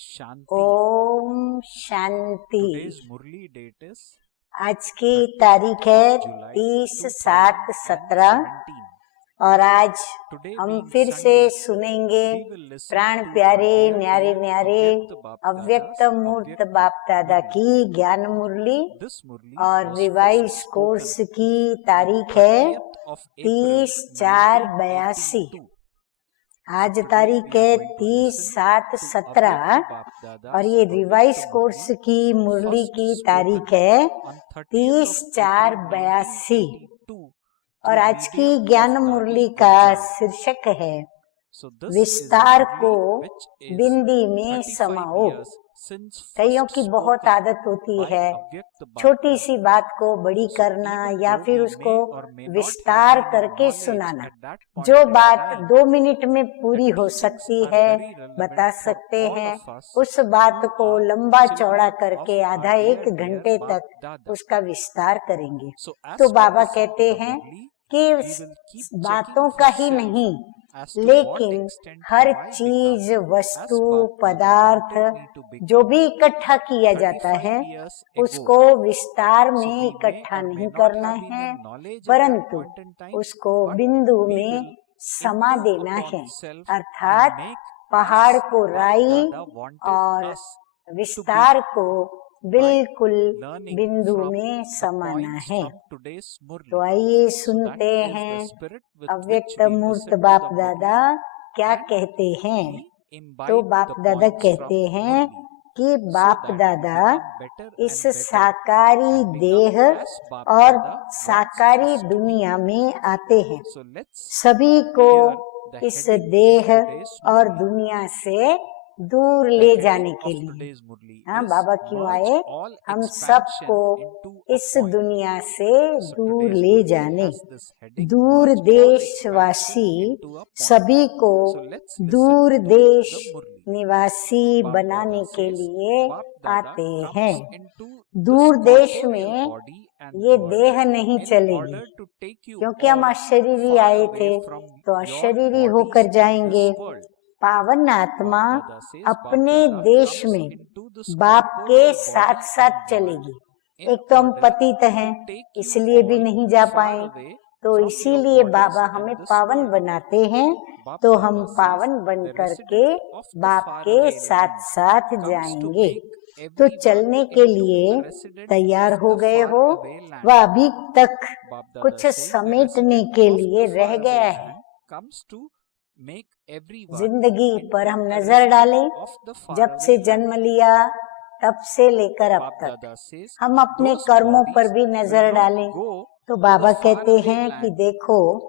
Shanti. Om Shanti. Today's Murli date is आज की तारीख है July 30/7/17 2017. और आज Today हम being फिर से Sunday, सुनेंगे we will listen प्राण to प्यारे our dear न्यारे न्यारे Avyakt Bap अव्यक्त Dada's मूर्त Avyakt बाप दादा Murli. की ज्ञान मुरली This Murli और was revise first course spoken की on तारीख है 30th of April 30/4/82। 1982. आज Today तारीख we are है going to listen to 30/7/17 Avyakt Bap Dada's और ये रिवाइज Avyakt कोर्स Murli, की मुरली first की spoken तारीख है on 30th of April 30/4/82 1982. और through आज की medium ज्ञान of मुरली Dadi का Gunjan. शीर्षक है So this is a विस्तार को Murli which is बिंदी में 35 समाओ। years since कईयों first की बहुत spoken आदत होती by है Avyakt Bap छोटी Dada. सी बात को बड़ी So करना even या though फिर we उसको may or may not विस्तार have been in करके knowledge सुनाना। at that point जो in बात time, 2 मिनट में पूरी the हो teachings सकती are है very relevant बता for सकते all हैं, of us उस बात who को are लंबा children चौड़ा of करके our आधा dear 1 घंटे Bap तक Dada. उसका विस्तार करेंगे। So as तो we बाबा listen to कहते the हैं Murli, कि we will keep checking बातों for का ही self नहीं as to what लेकिन extent हर have I चीज become as वस्तु Bap Dada पदार्थ wanted me to जो become भी इकट्ठा किया जाता 35 है years उसको ago. विस्तार So में we may इकट्ठा or may नहीं not करना have been है in knowledge at that परंतु point in time, उसको but बिंदु we में will समा improve देना upon है self अर्थात and make पहाड़ as को Bap राई Dada wanted और us to be विस्तार को by बिल्कुल learning बिंदु from में the समाना points है। from today's तो Murli. आइए So that सुनते is the हैं spirit with which अव्यक्त we मूर्त listen to बाप the दादा Murli क्या and कहते हैं। we तो imbibe बाप the दादा points कहते from हैं Murli कि so बाप that we दादा become better इस and better साकारी and become देह as Bap और Dada wants साकारी us to be. दुनिया में आते हैं। So let's सभी को hear the इस heading of देह today's और Murli. दुनिया से दूर The ले heading जाने of के लिए। today's Murli हाँ, is बाबा क्यों merge आए? all हम expansion सबको into a इस point. दुनिया से So दूर today's ले Murli जाने। has this heading, दूर merge all देशवासी expansion into a point. सभी को So let's listen दूर to देश the Murli. निवासी Bap बनाने Dada के says, लिए Bap Dada आते comes हैं। into दूर this देश corporeal में body and ये world देह नहीं in चलेगी order to take you क्योंकि हम all अशरीरी far आए away थे from तो your अशरीरी bodies होकर in जाएंगे। this world. पावन आत्मा Bap Dada says, Bap अपने Dada देश comes में into this बाप के corporeal साथ body साथ and world चलेगी। in एक तो हम order पतित to हैं take you इसलिए भी all नहीं जा far पाए, away तो from your इसीलिए bodies बाबा in हमें this पावन world. बनाते हैं। Bap तो Dada हम says, पावन बन the करके resident of the बाप के faraway साथ land साथ comes to जाएंगे। make तो everyone चलने के into लिए the resident तैयार of हो the गए हो faraway land. व अभी तक Bap Dada कुछ says, the समेटने resident के of लिए the रह गया faraway है। land comes to make everyone जिंदगी पर into हम a नजर resident डालें, of the जब से faraway land. जन्म लिया तब से लेकर अब Bap तक Dada says, हम अपने those कर्मों पर bodies भी will नजर not डालें। go तो to बाबा the कहते faraway हैं कि land. देखो Your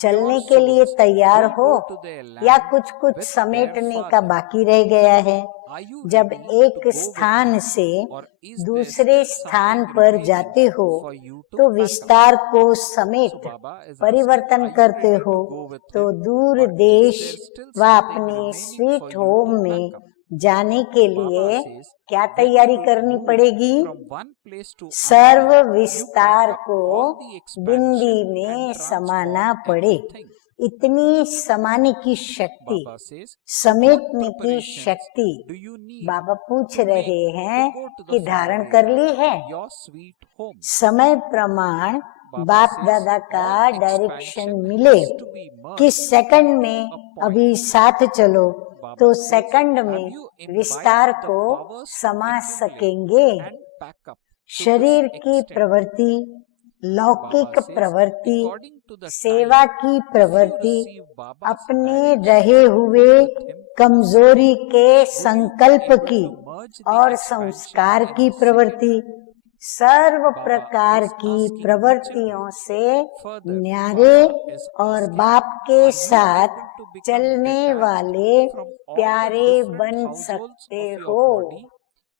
चलने के लिए souls तैयार will हो go to their या land कुछ कुछ with their समेटने का father. बाकी रह गया है। Are you जब ready to एक go with स्थान him, से or is there दूसरे still स्थान something पर remaining जाते हो for you to तो pack up? विस्तार को So समेट Baba is asking, परिवर्तन are you करते ready हो to go with तो him, दूर or is देश there still व something अपने remaining for sweet you home to में pack up? जाने के Baba लिए says, क्या when तैयारी you करनी move पड़ेगी? from one place to serve another, you विस्तार pack up को all the expansion bindi and में समाना transform पड़े। everything. इतनी समाने की शक्ति, Baba says, what समेटने की preparations शक्ति do you need बाबा पूछ to रहे make हैं to go to कि the धारण faraway कर ली land, है। your sweet home? समय प्रमाण Baba बाप says, दादा का all डायरेक्शन expansion मिले has to be कि merged सेकंड into में a point. अभी साथ चलो Baba तो says, सेकंड have में you imbibed विस्तार the को powers to समा accumulate सकेंगे। and pack up to शरीर this की extent? प्रवृत्ति, लौकिक Baba says, प्रवृत्ति, according to the सेवा time, की if you प्रवृत्ति, receive Baba's अपने direction रहे to हुए go with him, कमजोरी के would you be संकल्प able की to merge the और expansion संस्कार in की a second? प्रवृत्ति, सर्व Baba प्रकार is की asking the प्रवृत्तियों children. से Further, न्यारे Baba is और asking, बाप के are you साथ able to become चलने detached वाले from all the प्यारे different बन households सकते of your हो। body,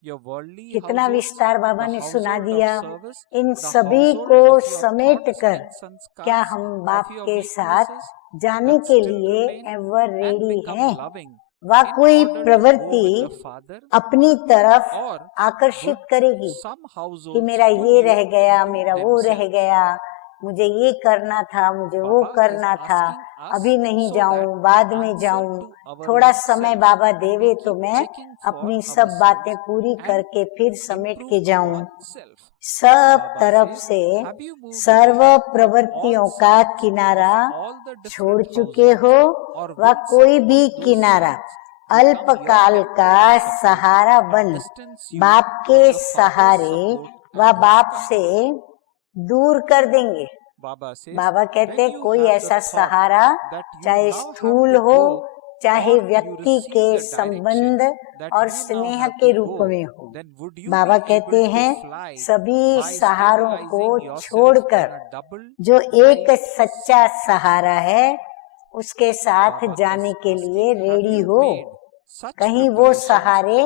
your worldly कितना households, विस्तार बाबा the ने सुना household दिया। of service, इन the सभी household को of your समेट thoughts कर and क्या sanskars, हम of बाप your के साथ weaknesses जाने that के still लिए remain, ever and ready become हैं? loving वह in कोई order to go प्रवृत्ति with the Father, अपनी तरफ or आकर्षित would करेगी some कि households मेरा pull ये you रह गया, into मेरा वो रह themselves? गया, मुझे ये करना था, मुझे वो करना था, अभी नहीं जाऊं, बाद में जाऊं, थोड़ा समय बाबा देवे तो मैं अपनी सब बातें पूरी करके फिर समेट के जाऊं। सब तरफ से सर्व प्रवृत्तियों का किनारा छोड़ चुके हो व कोई भी किनारा अल्पकाल का सहारा बन बाप के सहारे व बाप से दूर कर देंगे। बाबा कहते कोई ऐसा सहारा चाहे स्थूल हो चाहे व्यक्ति के संबंध और स्नेह के रूप में हो, बाबा कहते हैं सभी सहारों को छोड़कर जो एक सच्चा सहारा है उसके साथ जाने के लिए रेडी हो। कहीं वो सहारे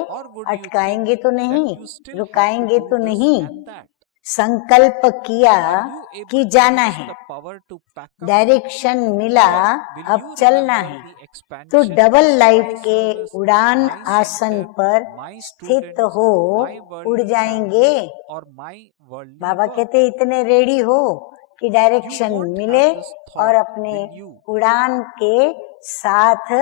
अटकाएंगे तो नहीं, रुकाएंगे तो नहीं। संकल्प किया कि जाना है, डायरेक्शन मिला, अब चलना है, तो डबल लाइट के उड़ान आसन पर स्थित हो उड़ जाएंगे। बाबा कहते इतने रेडी हो कि डायरेक्शन मिले और अपने उड़ान के साथ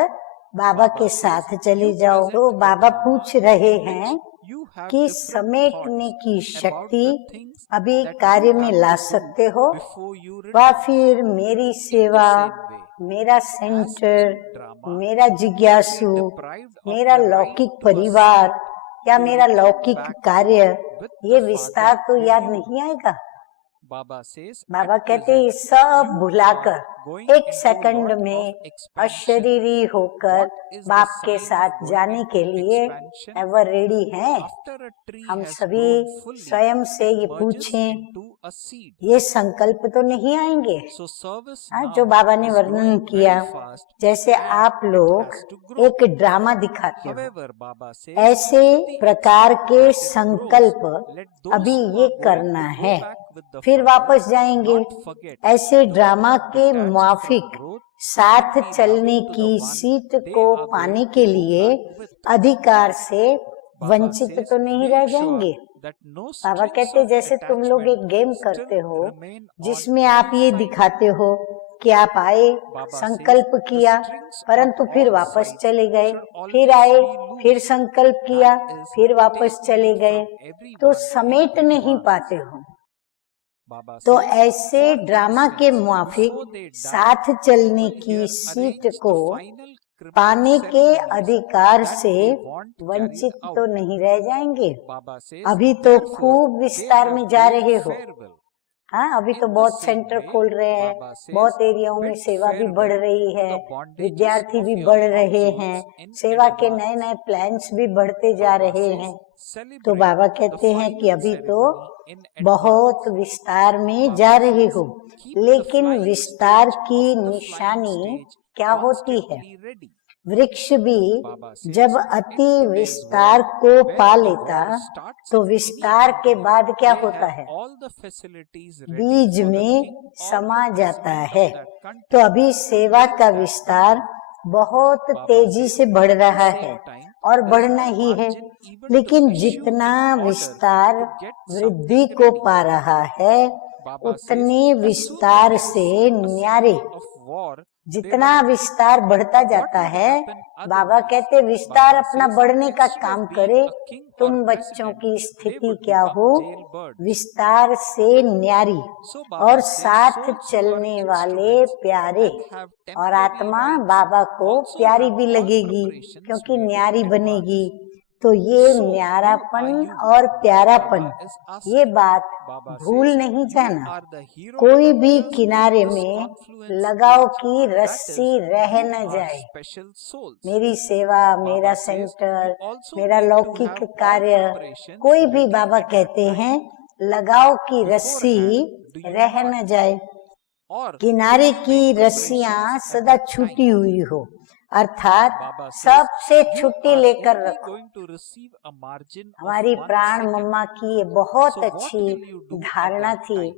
बाबा के साथ चले जाओ। तो बाबा पूछ रहे हैं कि समेटने की शक्ति अभी कार्य में ला सकते हो व फिर मेरी सेवा, मेरा सेंटर, मेरा जिज्ञासु, मेरा लौकिक परिवार या मेरा लौकिक कार्य, ये विस्तार तो याद नहीं आएगा। बाबा कहते हैं सब भुलाकर एक सेकंड में अशरीरी होकर बाप के साथ जाने के लिए एवर रेडी हैं। हम सभी स्वयं से ये पूछें, ये संकल्प तो नहीं आएंगे। जो बाबा ने वर्णन किया, जैसे आप लोग एक ड्रामा दिखाते हो, ऐसे प्रकार के संकल्प अभी ये करना है, फिर वापस जाएंगे। ऐसे ड्रामा के मुआफिक साथ चलने की सीट को पाने के लिए अधिकार से वंचित तो नहीं रह जाएंगे। बाबा कहते जैसे तुम लोग एक गेम करते हो जिसमें आप ये दिखाते हो कि आप आए, संकल्प किया, परंतु फिर वापस चले गए, फिर आए, फिर संकल्प किया, फिर वापस चले गए, तो समेट नहीं पाते हो। तो ऐसे ड्रामा के मुआफिक साथ चलने की सीट को पाने के अधिकार से वंचित तो नहीं रह जाएंगे। अभी तो खूब विस्तार में जा रहे हो। हाँ, अभी तो बहुत सेंटर खोल रहे हैं, बहुत एरियाओं में सेवा भी बढ़ रही है, विद्यार्थी भी बढ़ रहे हैं, सेवा के नए नए प्लान्स भी बढ़ते जा रहे हैं। तो बाबा कहते हैं कि अभी तो बहुत विस्तार में जा रहे हो, लेकिन विस्तार की निशानी क्या होती है? वृक्ष भी जब अति विस्तार को पा लेता तो विस्तार के बाद क्या होता है? बीज में समा जाता है। तो अभी सेवा का विस्तार बहुत तेजी से बढ़ रहा है और बढ़ना ही है, लेकिन जितना विस्तार वृद्धि को पा रहा है उतने विस्तार से न्यारे, जितना विस्तार बढ़ता जाता है, बाबा कहते विस्तार अपना बढ़ने का काम करे। तुम बच्चों की स्थिति क्या हो? विस्तार से न्यारी और साथ चलने वाले प्यारे, और आत्मा बाबा को प्यारी भी लगेगी क्योंकि न्यारी बनेगी। तो ये न्यारापन और प्यारापन, ये बात भूल नहीं जाना। कोई भी किनारे में लगाव की रस्सी रह न जाए। मेरी सेवा, मेरा सेंटर, मेरा लौकिक कार्य, कोई भी बाबा कहते हैं लगाव की रस्सी रह न जाए। किनारे की रस्सियां सदा छूटी हुई हो, अर्थात सबसे छुट्टी लेकर रखो। हमारी प्राण मम्मा की ये बहुत अच्छी धारणा थी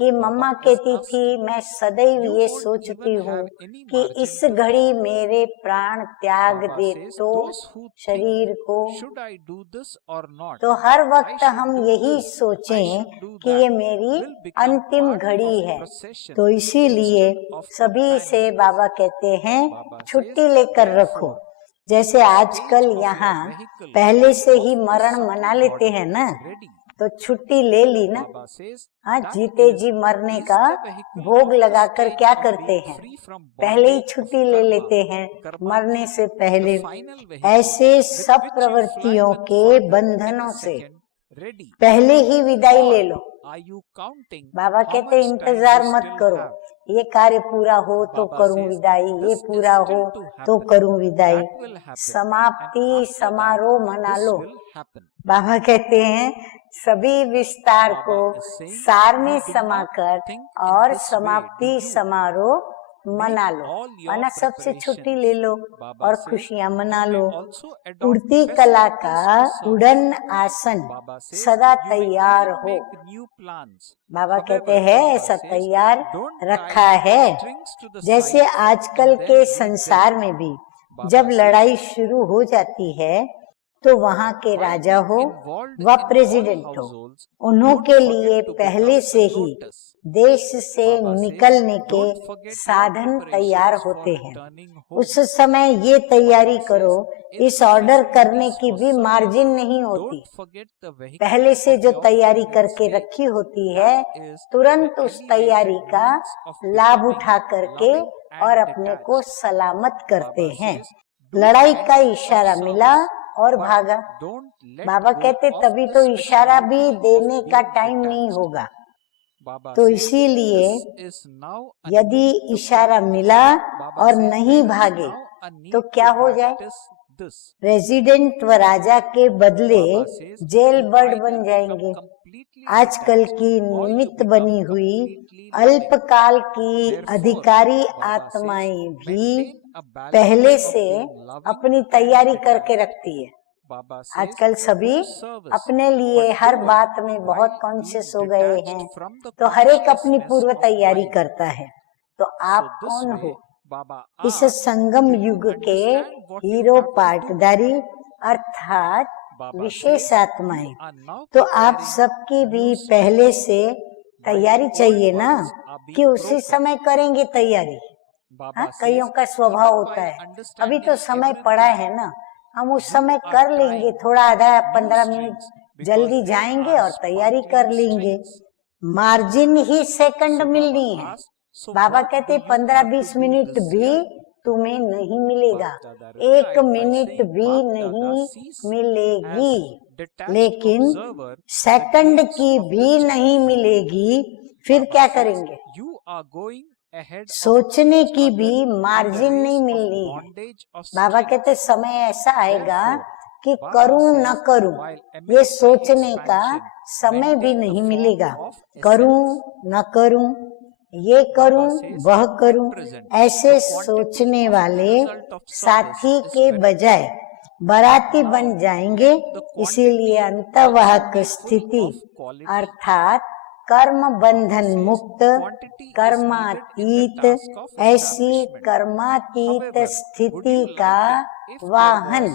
कि मम्मा कहती थी, मैं सदैव ये सोचती हूँ कि इस घड़ी मेरे प्राण त्याग दे तो शरीर को, तो हर वक्त हम यही सोचें कि ये मेरी अंतिम घड़ी है। तो इसीलिए सभी से बाबा कहते हैं छुट्टी लेकर रखो। जैसे आजकल यहाँ पहले से ही मरण मना लेते हैं ना, तो छुट्टी ले ली ना। हाँ, जीते जी मरने का भोग लगाकर क्या करते हैं, पहले ही छुट्टी ले लेते हैं मरने से पहले। ऐसे सब प्रवृत्तियों के बंधनों से पहले ही विदाई ले लो। बाबा कहते इंतजार मत करो, ये कार्य पूरा हो तो करूं विदाई, ये पूरा हो तो करूं विदाई। समाप्ति समारोह मना लो। बाबा कहते हैं सभी विस्तार को सार में समाकर और समाप्ति समारोह मना लो, वरना सबसे छुट्टी ले लो और खुशियां मना लो। उड़ती कला का उड़न आसन सदा तैयार हो। बाबा कहते हैं ऐसा तैयार रखा है। जैसे आजकल के संसार में भी जब लड़ाई शुरू हो जाती है तो वहाँ के राजा हो व प्रेसिडेंट हो, उन्हों के लिए पहले से ही देश से निकलने के साधन तैयार होते हैं। उस समय ये तैयारी करो, इस ऑर्डर करने की भी मार्जिन नहीं होती। पहले से जो तैयारी करके रखी होती है, तुरंत उस तैयारी का लाभ उठा करके और अपने को सलामत करते हैं। लड़ाई का इशारा मिला और भागा। बाबा कहते तभी तो इशारा भी देने का टाइम नहीं होगा। तो इसीलिए यदि इशारा मिला और नहीं भागे तो क्या हो जाए, प्रेसिडेंट व राजा के बदले जेल बर्ड बन जाएंगे। आजकल की निमित्त बनी हुई अल्पकाल की अधिकारी आत्माएं भी पहले से अपनी तैयारी करके रखती है। आजकल सभी अपने लिए हर बात में बहुत कॉन्शियस हो गए हैं, तो हर एक अपनी पूर्व तैयारी करता है। तो आप कौन हो? इस संगम युग के हीरो पार्टदारी अर्थात विशेष आत्माएं। तो आप सबकी भी पहले से तैयारी चाहिए ना, कि उसी समय करेंगे तैयारी। हाँ, कईयों का स्वभाव होता है अभी तो समय पड़ा है ना, हम उस समय कर लेंगे, थोड़ा आधा 15 मिनट जल्दी जाएंगे और तैयारी कर लेंगे। मार्जिन ही सेकंड मिलनी है। बाबा कहते 15-20 मिनट भी तुम्हें नहीं मिलेगा, 1 मिनट भी नहीं मिलेगी, लेकिन सेकंड की भी नहीं मिलेगी। फिर क्या करेंगे? सोचने की भी मार्जिन नहीं मिलनी है। बाबा कहते समय ऐसा आएगा कि करूं न करूं, ये सोचने का समय भी नहीं मिलेगा। करूं न करूं, ये करूं वह करूं, ऐसे सोचने वाले साथी के बजाय बराती बन जाएंगे। इसीलिए अंतवाहक स्थिति अर्थात कर्म बंधन मुक्त, कर्मातीत, ऐसी कर्मातीत स्थिति का वाहन,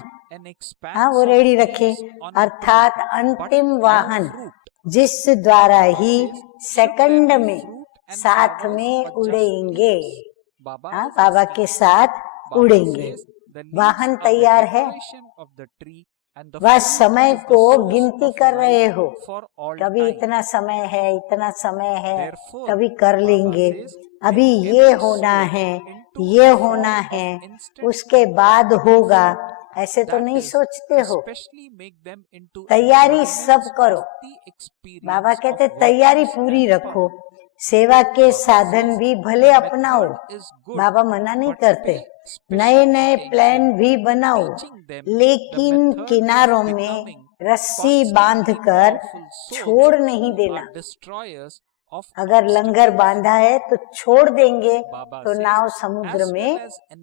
हाँ वो रेडी रखे, अर्थात अंतिम वाहन, जिस द्वारा ही सेकंड में साथ में उड़ेंगे। हाँ, बाबा के साथ उड़ेंगे। वाहन तैयार है, वह समय को गिनती कर रहे हो, कभी इतना समय है, इतना समय है, कभी कर लेंगे, अभी ये होना है, ये होना है, उसके बाद होगा, ऐसे तो नहीं सोचते हो। तैयारी सब करो। बाबा कहते तैयारी पूरी रखो, सेवा के साधन भी भले अपनाओ, बाबा मना नहीं करते, नए नए प्लान भी बनाओ, लेकिन किनारों में रस्सी बांधकर छोड़ नहीं देना। अगर लंगर बांधा है तो छोड़ देंगे तो नाव समुद्र में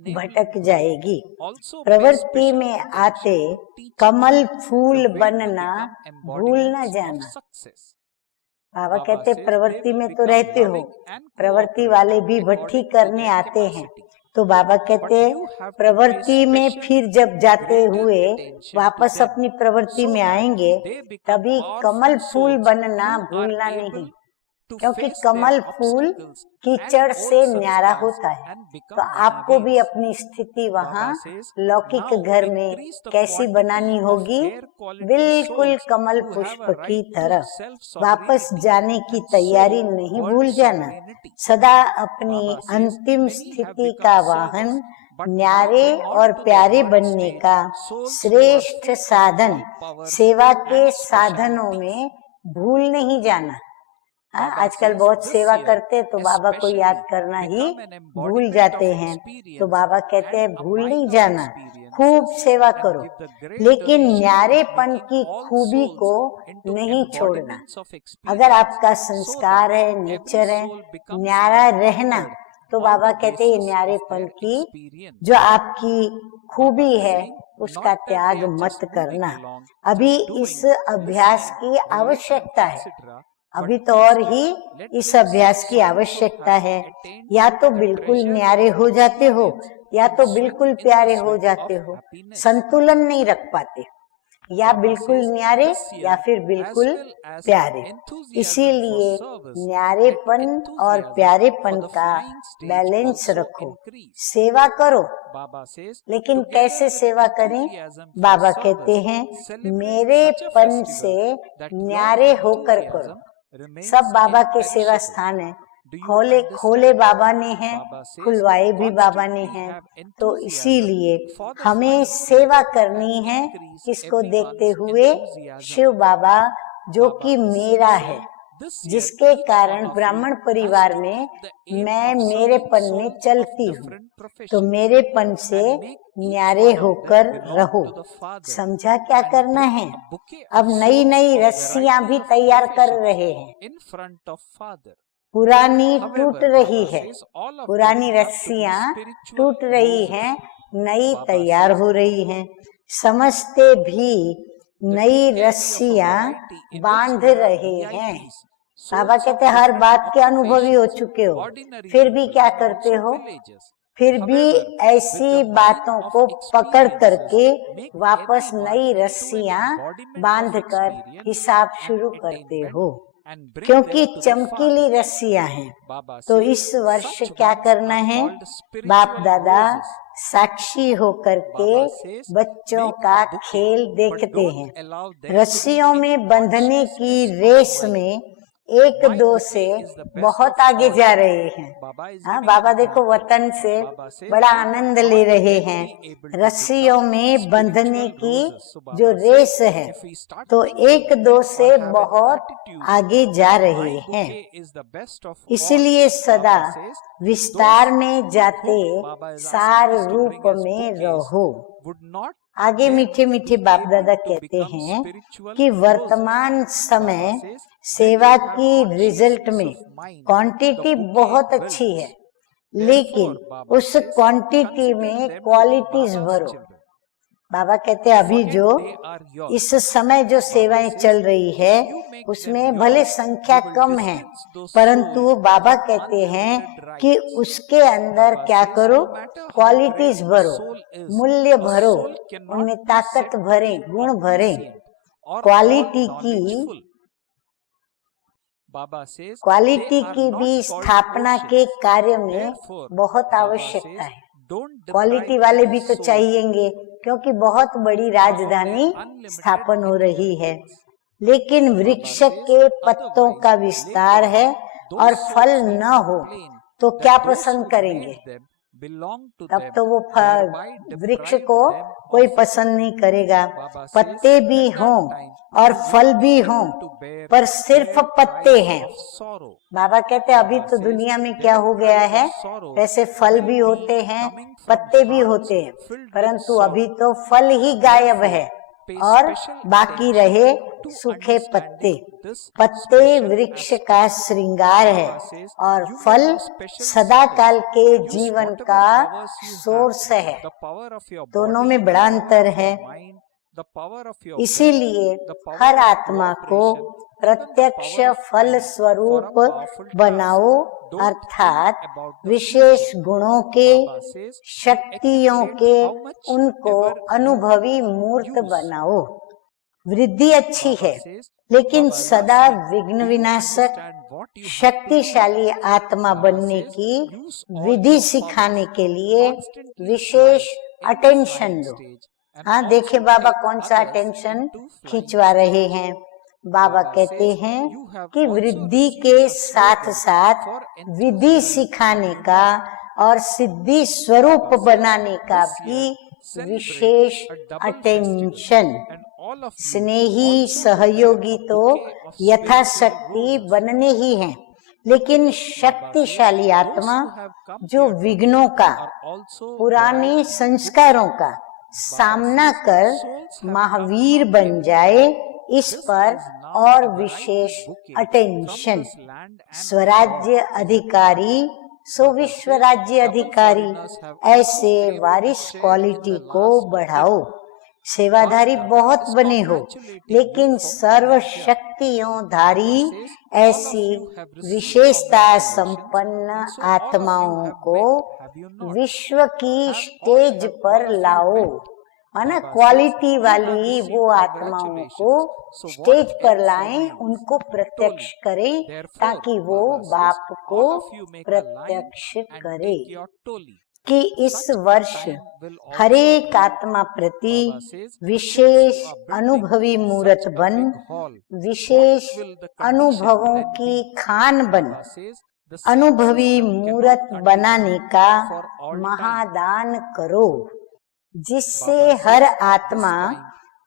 भटक जाएगी। प्रवृत्ति में आते teacher, Kamal fool the way to बनना become भूल न embodiments of जाना। success. बाबा कहते प्रवृत्ति में तो रहते हो, प्रवृत्ति वाले भी भट्ठी करने आते हैं। तो बाबा कहते प्रवृत्ति में फिर जब जाते हुए वापस अपनी प्रवृत्ति में आएंगे, तभी कमल फूल बनना भूलना नहीं, क्योंकि कमल फूल कीचड़ से न्यारा होता है। तो आपको भी अपनी स्थिति वहाँ लौकिक घर में कैसी बनानी होगी, बिल्कुल कमल पुष्प की तरह वापस जाने की तैयारी नहीं भूल जाना। सदा अपनी अंतिम स्थिति का वाहन न्यारे और प्यारे बनने का श्रेष्ठ साधन सेवा के साधनों में भूल नहीं जाना। आजकल बहुत सेवा करते तो बाबा को याद करना ही भूल जाते हैं। तो बाबा कहते हैं भूल नहीं जाना, खूब सेवा करो, लेकिन न्यारेपन की खूबी को नहीं छोड़ना। अगर आपका संस्कार है, नेचर है न्यारा रहना, तो बाबा कहते हैं न्यारेपन की जो आपकी खूबी है उसका त्याग मत करना। अभी इस अभ्यास की आवश्यकता है, अभी तो और ही इस अभ्यास की आवश्यकता है। या तो बिल्कुल न्यारे हो जाते हो या तो बिल्कुल प्यारे हो जाते हो, संतुलन नहीं रख पाते, या बिल्कुल न्यारे या फिर बिल्कुल प्यारे। इसीलिए न्यारेपन और प्यारेपन का बैलेंस रखो, सेवा करो, लेकिन कैसे सेवा करें? बाबा कहते हैं मेरेपन से न्यारे होकर करो। सब बाबा के सेवा स्थान है, खोले बाबा ने हैं, खुलवाए भी बाबा ने हैं। तो इसीलिए हमें सेवा करनी है, किसको देखते हुए? शिव बाबा जो कि मेरा है, जिसके कारण ब्राह्मण परिवार में मैं मेरेपन में चलती हूँ। तो मेरेपन से न्यारे होकर रहो। समझा क्या करना है? अब नई नई रस्सियां भी तैयार कर रहे हैं, पुरानी टूट रही है, पुरानी रस्सियां टूट रही हैं, नई तैयार हो रही हैं। समझते भी नई रस्सियां बांध रहे हैं। बाबा कहते हर बात के अनुभवी हो चुके हो, फिर भी क्या करते हो? फिर भी ऐसी बातों को पकड़ करके वापस नई रस्सियां बांधकर हिसाब शुरू करते हो, क्योंकि चमकीली रस्सियां हैं। तो इस वर्ष क्या करना है? बाप दादा साक्षी होकर के बच्चों का खेल देखते हैं। रस्सियों में बंधने की रेस में एक दो से बहुत आगे जा रहे हैं। हाँ, बाबा देखो वतन से बड़ा आनंद ले रहे हैं। रस्सियों में बंधने की जो रेस है, तो एक दो से बहुत आगे जा रहे हैं। इसलिए सदा विस्तार में जाते सार रूप में रहो। आगे मीठे मीठे बाप दादा कहते हैं कि वर्तमान समय सेवा की रिजल्ट में क्वांटिटी बहुत अच्छी है, लेकिन उस क्वांटिटी में क्वालिटीज भरो। बाबा कहते हैं अभी जो इस समय जो सेवाएं चल रही है उसमें भले संख्या कम है, परंतु बाबा कहते हैं कि उसके अंदर क्या करो? क्वालिटीज भरो, मूल्य भरो, उनमें ताकत भरे, गुण भरे। क्वालिटी की भी स्थापना के कार्य में बहुत आवश्यकता है। क्वालिटी वाले भी तो चाहिएंगे, क्योंकि बहुत बड़ी राजधानी स्थापन हो रही है। लेकिन वृक्ष के पत्तों का विस्तार है और फल न हो तो क्या पसंद करेंगे? तब तो वो वृक्ष को कोई पसंद नहीं करेगा। पत्ते भी हों और फल भी हों, पर सिर्फ पत्ते हैं। बाबा कहते हैं अभी तो दुनिया में क्या हो गया है, वैसे फल भी होते हैं, पत्ते भी होते हैं, परंतु अभी तो फल ही गायब है और बाकी रहे सूखे पत्ते। पत्ते वृक्ष का श्रृंगार है और फल सदा काल के जीवन का सोर्स है। दोनों में बड़ा अंतर है। इसीलिए हर आत्मा को प्रत्यक्ष फल स्वरूप बनाओ, अर्थात विशेष गुणों के, शक्तियों के उनको अनुभवी मूर्त बनाओ। वृद्धि अच्छी है, लेकिन सदा विघ्न विनाशक शक्तिशाली आत्मा बनने की विधि सिखाने के लिए विशेष अटेंशन दो। हाँ, देखे बाबा कौन सा अटेंशन खिंचवा रहे हैं। बाबा कहते हैं कि वृद्धि के साथ साथ विधि सिखाने का और सिद्धि स्वरूप बनाने का भी विशेष अटेंशन। स्नेही सहयोगी तो यथाशक्ति बनने ही हैं, लेकिन शक्तिशाली आत्मा जो विघ्नों का, पुराने संस्कारों का सामना कर महावीर बन जाए, इस पर और विशेष अटेंशन। स्वराज्य अधिकारी सो विश्व राज्य अधिकारी, ऐसे वारिस क्वालिटी को बढ़ाओ। सेवाधारी बहुत बने हो, लेकिन सर्व शक्तियों धारी ऐसी विशेषता संपन्न आत्माओं को विश्व की स्टेज पर लाओ। है ना, क्वालिटी वाली वो आत्माओं को स्टेज पर लाएं, उनको प्रत्यक्ष करें, ताकि वो बाप को प्रत्यक्ष करे कि इस वर्ष हर एक आत्मा प्रति विशेष अनुभवी मूर्त बन, विशेष अनुभवों की खान बन, अनुभवी मूर्त बनाने का महादान करो, जिससे हर आत्मा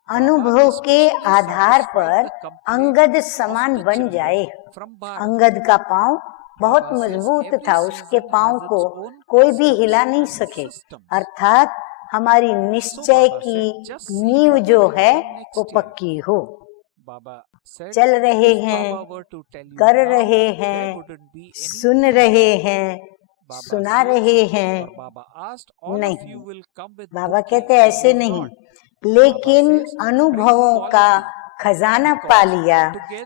अनुभव के आधार पर अंगद समान बन जाए। अंगद का पांव बहुत मजबूत था, उसके पांव को कोई भी हिला नहीं सके। अर्थात हमारी निश्चय की नींव जो है वो पक्की हो। चल रहे हैं, कर रहे हैं, सुन रहे हैं, सुना रहे हैं, नहीं, बाबा कहते ऐसे नहीं, लेकिन अनुभवों का खजाना पा लिया,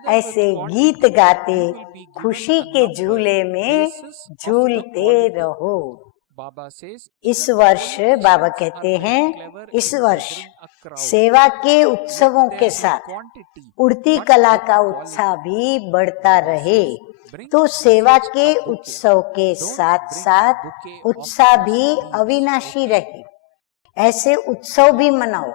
ऐसे गीत गाते खुशी के झूले में झूलते रहो। इस वर्ष बाबा कहते हैं, इस वर्ष सेवा के उत्सवों के साथ उड़ती कला का उत्साह भी बढ़ता रहे, तो सेवा के उत्सव के साथ साथ उत्साह भी अविनाशी रहे। ऐसे उत्सव भी मनाओ।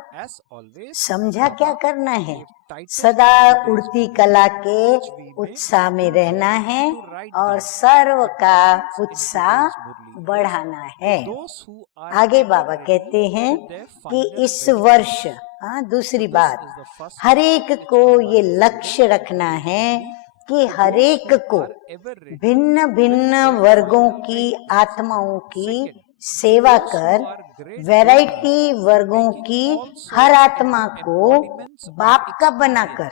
समझा क्या करना है? सदा उड़ती कला के उत्साह में रहना है और सर्व का उत्साह बढ़ाना है। आगे बाबा कहते हैं कि इस वर्ष, दूसरी बात, हर एक को ये लक्ष्य रखना है कि हर एक को भिन्न भिन्न वर्गों की आत्माओं की सेवा कर, वैरायटी वर्गों की हर आत्मा को बाप का बनाकर,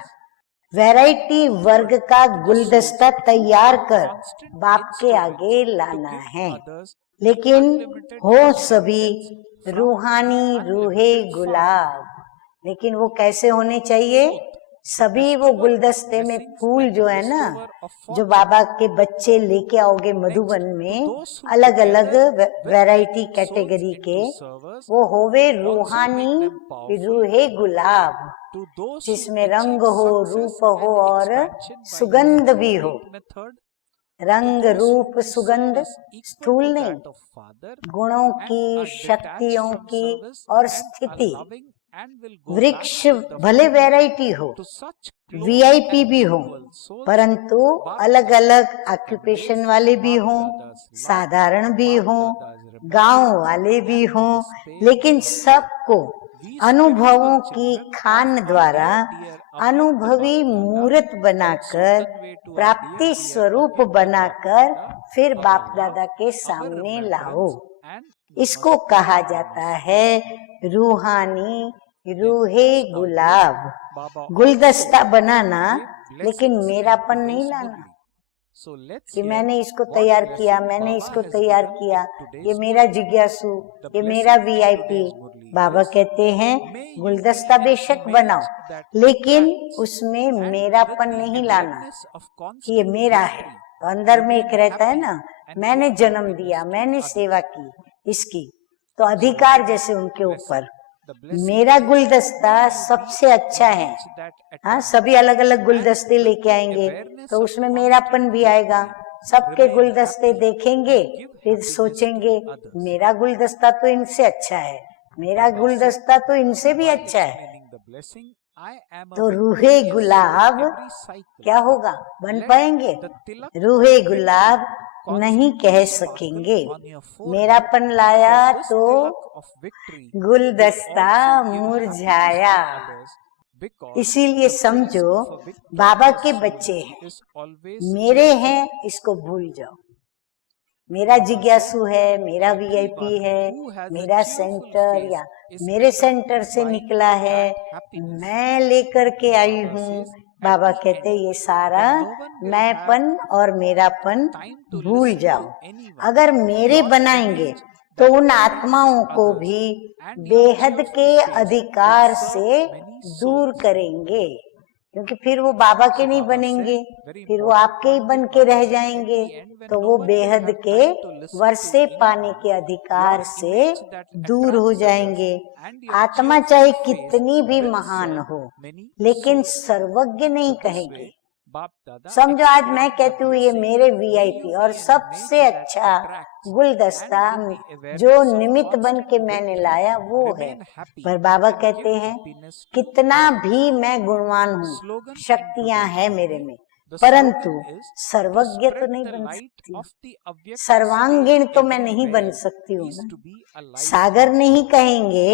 वैरायटी वर्ग का गुलदस्ता तैयार कर बाप के आगे लाना है। लेकिन हो सभी रूहानी रूहे गुलाब, लेकिन वो कैसे होने चाहिए? सभी वो गुलदस्ते में फूल जो है ना, जो बाबा के बच्चे लेके आओगे मधुबन में, अलग अलग वैरायटी कैटेगरी के, वो होवे रूहानी रूहे गुलाब, जिसमें रंग हो, रूप हो और सुगंध भी हो। रंग रूप सुगंध स्थूल नहीं, गुणों की, शक्तियों की और स्थिति। वृक्ष भले वैरायटी हो, वीआईपी भी हो, परंतु अलग अलग ऑक्यूपेशन वाले भी हों, साधारण भी हों, गांव वाले भी हों, लेकिन सबको अनुभवों की खान द्वारा अनुभवी मूर्त बनाकर, प्राप्ति स्वरूप बनाकर फिर बाप दादा के सामने लाओ। इसको कहा जाता है रूहानी रूहे गुलाब। गुलदस्ता बनाना, लेकिन मेरापन नहीं लाना। So let's कि hear मैंने इसको what तैयार blessing किया, मैंने Baba इसको has तैयार given किया, to today's ये मेरा Murli. जिज्ञासु, The ये blessing मेरा of VIP। today's Murli Baba is, कहते हैं may you गुलदस्ता be an बेशक image बनाओ, that लेकिन attracts, उसमें and मेरापन with the नहीं लाना awareness of कि ये constant मेरा है। victory, तो अंदर में एक remain रहता है happy ना, and मैंने give जन्म happiness दिया, to मैंने others. सेवा की इसकी, तो So what अधिकार is the जैसे उनके blessing? ऊपर। The blessing मेरा is, गुलदस्ता may you be सबसे an अच्छा है। image that हाँ, attracts, सभी अलग अलग and गुलदस्ते with लेके the आएंगे awareness तो of उसमें constant मेरापन भी आएगा। victory, सबके remain गुलदस्ते happy देखेंगे, and give फिर happiness सोचेंगे to others. मेरा गुलदस्ता तो इनसे अच्छा है, मेरा Baba said, गुलदस्ता तो इनसे भी while अच्छा है। explaining the blessing, I am a तो रूहे victorious gulab in every cycle. क्या होगा, बन Let पाएंगे? the tilak रूहे of gulab victory नहीं constantly कह sparkle सकेंगे। on your forehead, मेरापन लाया for this तो tilak of victory will गुलदस्ता also give मुरझाया। happiness to others, because इसीलिए the समझो face of a Baba victorious के soul बच्चे हैं, is always मेरे cheerful. हैं इसको भूल जाओ। मेरा जिज्ञासु है, मेरा VIP है, Who has a मेरा cheerful सेंटर face या is मेरे attracted सेंटर से by निकला है, that happiness. मैं लेकर के आई Baba हूँ। says, बाबा at the कहते end, ये सारा when no one will मैंपन have और मेरापन time to भूल listen जाओ। to anyone, अगर मेरे your बनाएंगे image तो that उन attracts आत्माओं को others भी and your बेहद cheerful के face अधिकार will serve से many दूर souls. करेंगे, क्योंकि फिर वो बाबा के So नहीं Baba बनेंगे, said, very फिर वो important आपके ही point बन is के Baba रह said, at जाएंगे, the end when तो no वो one will बेहद have के time to listen वर्षे to पाने anyone, के अधिकार your से image that दूर हो attracts others जाएंगे। and your आत्मा cheerful चाहे face कितनी भी will महान serve हो, many लेकिन souls. सर्वज्ञ नहीं So this कहेंगे। way, Bap Dada समझो आज मैं explained the कहती हूँ ये blessing, मेरे may VIP you और be an सबसे image that अच्छा attracts, गुलदस्ता and with the जो awareness of निमित्त बन के constant मैंने victory, लाया वो है। remain happy पर बाबा and कहते give हैं happiness to कितना others. भी मैं गुणवान हूँ, Slogan in शक्तियां today's हैं Murli, मेरे में, the परंतु slogan is, to सर्वज्ञ तो spread नहीं the बन light सकती, of the Avyakt सर्वांगीण stage तो मैं नहीं बन everywhere सकती हूँ is ना। to be a Sagar lighthouse. नहीं कहेंगे,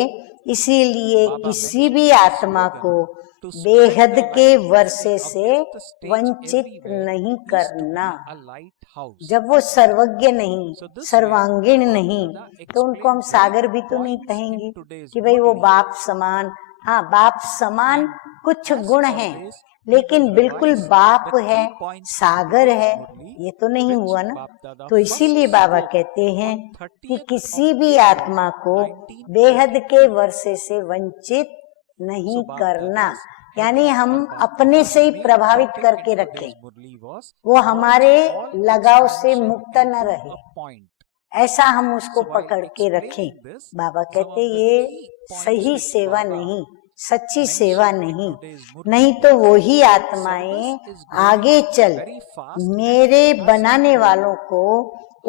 इसीलिए Baba किसी mentioned भी the आत्मा को slogan to spread बेहद the के light of वर्षे the से Avyakt stage वंचित everywhere नहीं is to करना। be a lighthouse. जब वो सर्वज्ञ नहीं, So this way, सर्वांगीण Bap नहीं, Dada तो उनको हम explained सागर very भी तो नहीं points in कहेंगे today's कि भाई वो Murli, बाप समान। हाँ, बाप समान and कुछ as गुण हैं, always, we लेकिन will बिल्कुल revise बाप the है, key points in Sagar today's है, Murli, ये तो नहीं which हुआ ना। Bap Dada तो first इसीलिए बाबा spoke कहते हैं on कि 30th किसी of भी April आत्मा को 1980. बेहद के वर्षे से वंचित नहीं So Bap करना, Dada's यानी heading हम or Bap अपने Dada's से ही main प्रभावित topic करके in रखें, today's Murli was वो हमारे all लगाव से expansion मुक्त न into रहे, a point. ऐसा हम उसको So while पकड़ के रखें। explaining this, बाबा some कहते of the ये key points सही which सेवा Baba नहीं, सच्ची सेवा mentioned in नहीं, today's नहीं Murli तो was, वही service आत्माएं is आगे growing चल very fast and मेरे it has बनाने grown. वालों को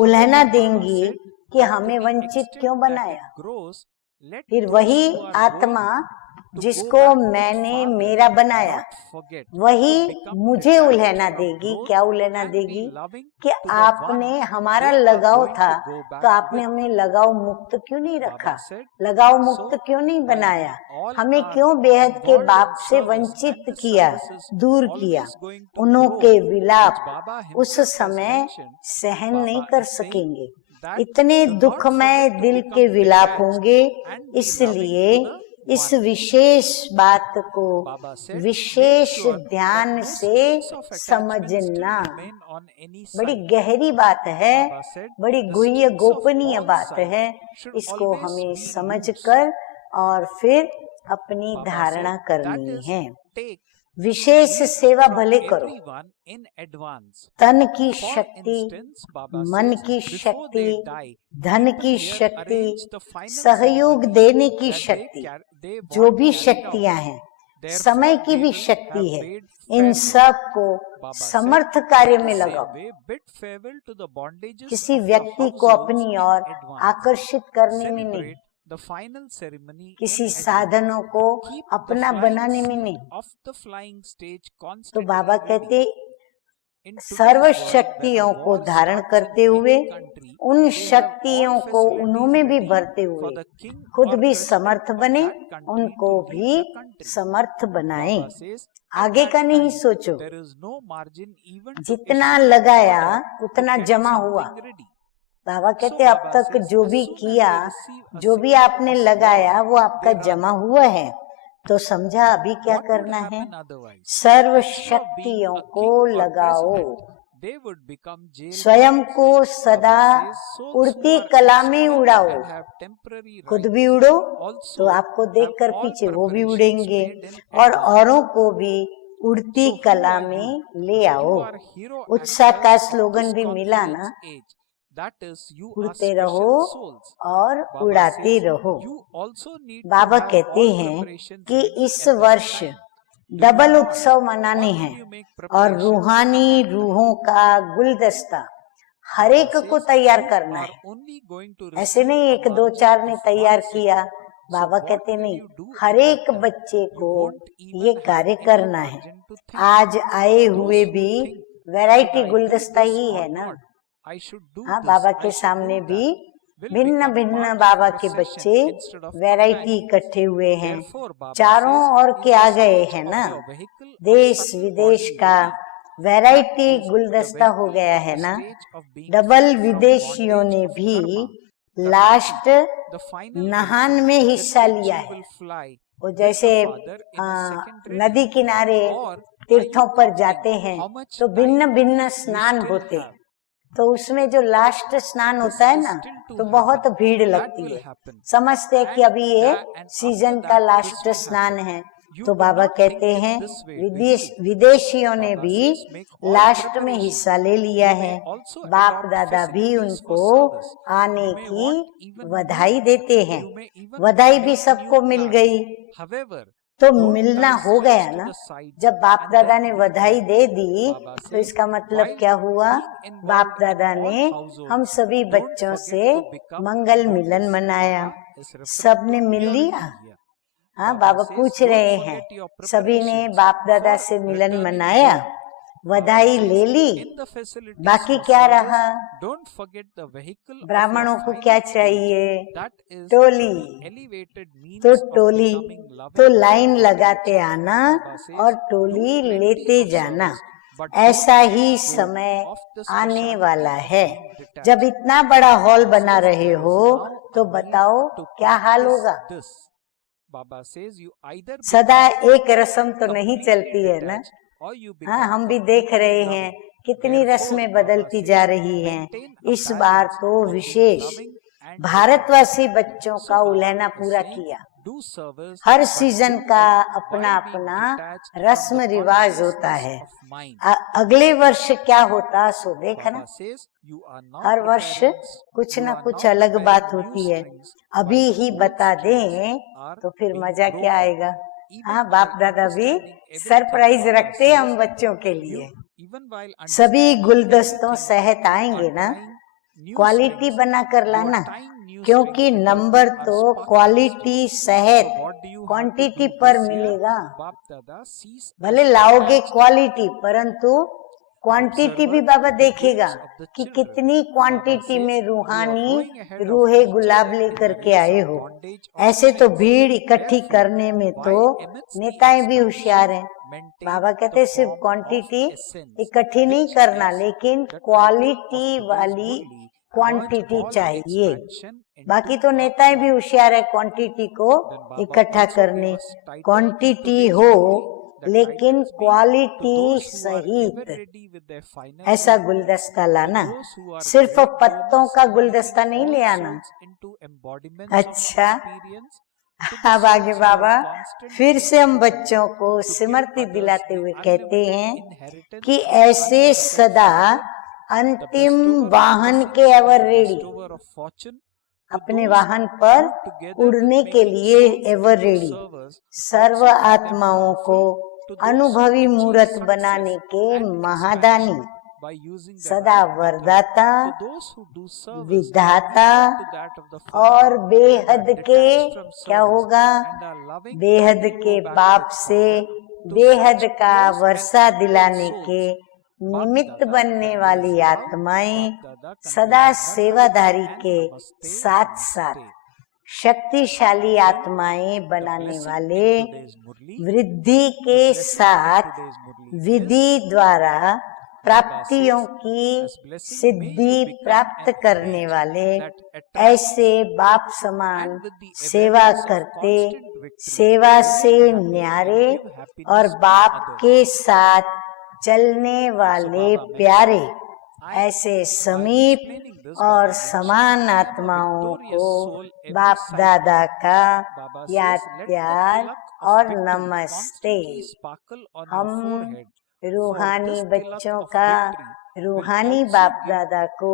उल्हना Baba देंगी said कि that to हमें the वंचित extent क्यों that बनाया। it grows, let फिर those वही who are आत्मा going to जिसको go back with मैंने Father मेरा बनाया, not forget वही to become मुझे detached उल्हना from देगी। growth क्या उल्हना and be देगी loving कि to the आपने one हमारा they are लगाव going था, to go back तो आपने with. हमें लगाव मुक्त क्यों नहीं रखा, Baba said, लगाव मुक्त so क्यों नहीं while बनाया, we all हमें are क्यों बेहद के involved बाप in से service वंचित and the किया, service is दूर किया। always going to उन्हों grow, के which विलाप Baba उस himself has समय mentioned, सहन नहीं Baba कर is saying सकेंगे, that इतने do not दुखमय forget to दिल के become विलाप detached होंगे। and be loving इसलिए to the इस one. विशेष बात को Baba said, make wishes sure that ध्यान no से strings of attachment still समझना। remain on any बड़ी side. गहरी बात है, Baba said, बड़ी the गुह्य strings of गोपनीय all बात है, sides should इसको always हमें be समझकर और फिर अपनी Baba धारणा said, that करनी is, है। take विशेष leave सेवा from भले करो, everyone in advance. तन की For शक्ति, instance, Baba मन says, की before शक्ति, they die, धन people की here शक्ति, arrange the final सहयोग ceremony देने की that शक्ति, they जो want भी carried out. शक्तियां हैं, Therefore, समय की they भी will शक्ति have है, bade इन farewell. सब को Baba said, समर्थ कार्य in में the लगाओ। same way, bid farewell to the bondages किसी of your व्यक्ति को households अपनी in ओर advance. आकर्षित करने में नहीं, Celebrate the final ceremony किसी in advance. साधनों को Keep the अपना flying बनाने में seat नहीं। of the flying stage तो constantly बाबा ready. कहते In today's serve world, when a शक्तियों को war धारण starts करते in हुए any country, उन they have शक्तियों all को facilities उन्होंने भी ready भरते for हुए the king खुद or भी president समर्थ of बने, that country उनको to भी leave the country. समर्थ बनाएं। Baba says, at आगे that का नहीं time, सोचो, there is no margin even to जितना issue an लगाया order to उतना get जमा हुआ। something ready. बाबा So कहते अब Baba तक says, जो as भी soon as किया, they receive a जो भी signal आपने of लगाया war, वो आपका they run. जमा हुआ है, तो समझा अभी क्या What would करना है, happen otherwise? Serve Instead of being शक्तियों a को king or लगाओ। president, they would become jailbirds. स्वयं को सदा Baba says, souls who उड़ती are कला में aspiring उड़ाओ, and have temporary खुद rights भी उड़ो also तो आपको have देखकर all पीछे वो भी preparations उड़ेंगे made in और advance. औरों को भी उड़ती So who कला are में you? ले आओ। You are hero उत्साह का actors of स्लोगन this भी मिला ना, confluence age. That is, you are उड़ते रहो special souls. और Baba उड़ाते says, रहो। you also need to Baba have कहते all हैं preparations कि ready इस at that वर्ष time. Do double you not? उत्सव मनाने Or will हैं you make और preparations रूहानी at that time? रूहों का गुलदस्ता हर Baba एक को says, तैयार you करना are है। only going to ऐसे receive नहीं a एक दो margin चार ने of तैयार 1 किया, second. So बाबा what कहते will नहीं, you do her at that एक time? बच्चे You को won't ये even have कार्य any करना है। margin to think. आज आए Those हुए who भी think, should variety I do गुलदस्ता this ही or है ना। not? I should do हाँ, this, बाबा I के should सामने do भी that. Will भिन्न become भिन्न part of बाबा के procession बच्चे instead of वैरायटी companion. इकट्ठे हुए हैं, Therefore, Baba चारों says, ओर is के the आ गए stage हैं of ना, your vehicle or देश subtle विदेश body का ready? That variety is the गुलदस्ता हो vehicle गया of है the ना। stage of being double free from विदेशियों bondage ने of भी karma. Last Karmati, the final नहान vehicle में with हिस्सा which लिया you है। will fly वो with जैसे the Father in his second नदी reign. किनारे Or are तीर्थों you पर जाते counting हैं how much तो भिन्न time भिन्न you स्नान still होते, have? तो उसमें जो लास्ट स्नान This होता है is ना still to तो बहुत happen. भीड़ That लगती will है, happen. समझते हैं कि And अभी ये after सीजन का that, this लास्ट will स्नान happen. है। You तो do बाबा not think कहते it हैं this way, do you? विदेशियों ने Baba भी says, make all लास्ट में preparations. हिस्सा ले लिया You है। may also बाप adopt दादा भी facilities for उनको service. आने You may की want even बधाई new, देते हैं। you may even बधाई भी make सबको new मिल plans. गई, However, तो don't मिलना lie हो stress गया to ना। the sides जब बाप and दादा then ने leave बधाई them. दे दी Baba तो says, इसका मतलब while क्या हुआ, being बाप involved in दादा all ने households, हम सभी don't बच्चों forget से to become Mangal a Milan notice. मनाया। Baba is referring सबने to मिल hearing लिया। here. हाँ, Baba बाबा says, पूछ don't रहे हैं, forget your सभी ने preparations बाप दादा for से मिलन returning मनाया, home. Baba बधाई says, ले ली, in the facilities बाकी for क्या service, रहा। don't forget the vehicle of ब्राह्मणों your को final क्या stage. चाहिए, That is Toli. the elevated means तो of टोली, becoming loving तो and लाइन detached. लगाते आना Baba says, और do टोली plenty लेते of जाना। service, but don't ऐसा let ही go समय of the आने speciality वाला of है। being detached. जब इतना बड़ा हॉल Baba बना says, रहे there is हो now तो a need बताओ to क्या हाल practice होगा। this. Baba says, you either सदा become एक रस्म तो नहीं completely चलती है ना। detached or you हाँ, become हम भी देख completely रहे हैं loving. कितनी Therefore, रस्में Baba बदलती says, जा रही हैं। maintain a इस बार balance तो between wishes loving and detached. भारतवासी बच्चों So का Baba उल्हना is पूरा saying, किया। do service, her but season do का it अपना while being अपना detached from रस्म the रिवाज होता consciousness है। of mind. अगले वर्ष क्या होता सो देखना। Baba says, you are now हर वर्ष preparing, कुछ you ना are कुछ now अलग बात preparing new होती है। strings अभी while the ही old बता strings दें are तो फिर being मजा क्या broken. आएगा। Even हाँ, while बाप दादा भी understanding everything, सरप्राइज Baba रखते हैं हम says, बच्चों के लिए। even while सभी understanding गुलदस्तों everything, सहित you आएंगे are ना, tying new क्वालिटी strings. बना कर You are लाना, tying new क्योंकि strings because number you are तो sparking क्वालिटी strings. सहित So what do you have to quantity do पर this year? मिलेगा। Bap Dada sees भले us लाओगे attached. क्वालिटी, परंतु क्वांटिटी भी Observer बाबा the देखेगा gains of the कि children. कितनी Baba क्वांटिटी says, में you are रूहानी going ahead of रूहे each gulab other in लेकर the के race आए of हो। bondage of ऐसे तो sex. भीड़ इकट्ठी Therefore, करने में तो while amidst the नेताएं भी होशियार expansion, हैं। maintain बाबा the कहते सिर्फ form of क्वांटिटी essence, इकट्ठी नहीं which करना, is लेकिन the title of quality today's वाली murli. Merge क्वांटिटी all चाहिए। expansion बाकी into तो a नेताएं भी one. होशियार है क्वांटिटी को Then Baba इकट्ठा also करने। gave us title to quantity today's हो murli. The लेकिन titles being, to quality those who are ever सहित ready with their final ऐसा vehicle, गुलदस्ता to लाना। those who are सिर्फ great पत्तों donors का in गुलदस्ता making नहीं all ले आना। souls into embodiments of अच्छा, experience, to the अब आगे souls who Baba are constant फिर से हम vigilant बच्चों को to give स्मृति others दिलाते the हुए कहते unlimited हैं inheritance कि from ऐसे unlimited सदा Father, the अंतिम bestower of वाहन blessings के and ever the ready, bestower of fortune, to अपने those वाहन पर who together with उड़ने के making लिए souls ever into ready, servers सर्व also make them आत्माओं को powerful, to those who अनुभवी achieve मूरत success बनाने के and Mahadani, expansion by using the सदा right method, वरदाता, to those who do service विधाता equal to that of the और Father, बेहद and are के detached from क्या service होगा, and are loving बेहद when they के go back to बाप its से Father, to बेहद such का close and वर्षा equal दिलाने souls, के Bap निमित्त Dada बनने conveys वाली love, आत्माएं Bap Dada सदा conveys सेवाधारी and के namaste, साथ साथ namaste. शक्तिशाली आत्माएं The बनाने blessing वाले in today's murli, वृद्धि the के blessing in साथ today's murli is, विधि द्वारा Baba प्राप्तियों says, की as blessing may Siddhi you become प्राप्त an करने image वाले that attracts, ऐसे बाप समान and with the सेवा awareness of करते, constant victory, सेवा remain से happy and न्यारे give और happiness to बाप others. के साथ चलने वाले प्यारे ऐसे समीप और समान आत्माओं को बाप दादा का याद प्यार और नमस्ते। हम रूहानी बच्चों का रूहानी बाप दादा को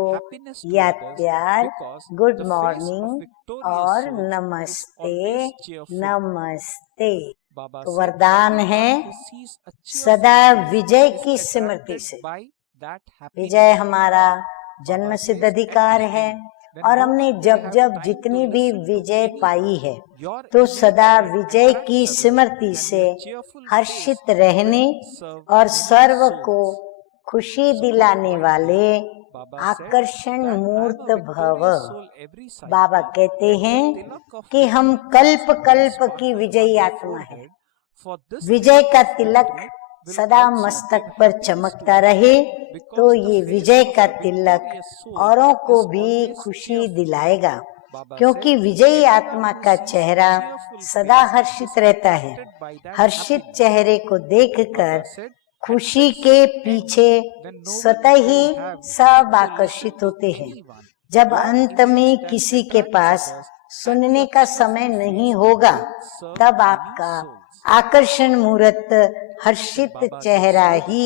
याद प्यार, गुड मॉर्निंग और नमस्ते नमस्ते। तो वरदान है सदा विजय की स्मृति से। विजय हमारा जन्म सिद्ध अधिकार है और हमने जब जब जितनी भी विजय पाई है तो सदा विजय की स्मृति से हर्षित रहने और सर्व को खुशी दिलाने वाले आकर्षण मूर्त भव। बाबा कहते हैं कि हम कल्प कल्प की विजयी आत्मा है। विजय का तिलक सदा मस्तक पर चमकता रहे तो ये विजय का तिलक औरों को भी खुशी दिलाएगा, क्योंकि विजयी आत्मा का चेहरा सदा हर्षित रहता है। हर्षित चेहरे को देखकर खुशी के पीछे स्वतः ही सब आकर्षित होते हैं। जब अंत में किसी के पास सुनने का समय नहीं होगा तब आपका आकर्षण मूर्त हर्षित चेहरा ही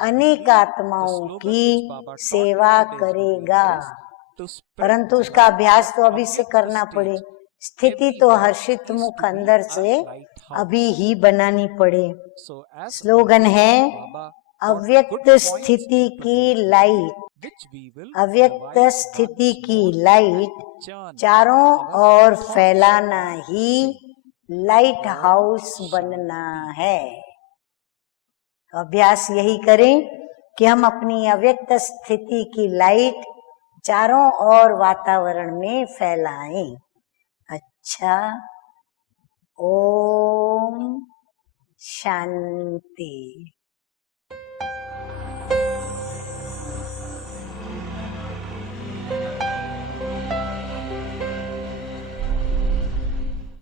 अनेक आत्माओं की सेवा करेगा। परंतु उसका अभ्यास तो अभी से करना पड़े। स्थिति तो हर्षित मुख अंदर से अभी ही बनानी पड़े। स्लोगन है अव्यक्त स्थिति की लाइट। अव्यक्त स्थिति की लाइट चारों ओर फैलाना ही लाइट हाउस बनना है। अभ्यास यही करें कि हम अपनी अव्यक्त स्थिति की लाइट चारों ओर वातावरण में फैलाएं। अच्छा, ओम शांति।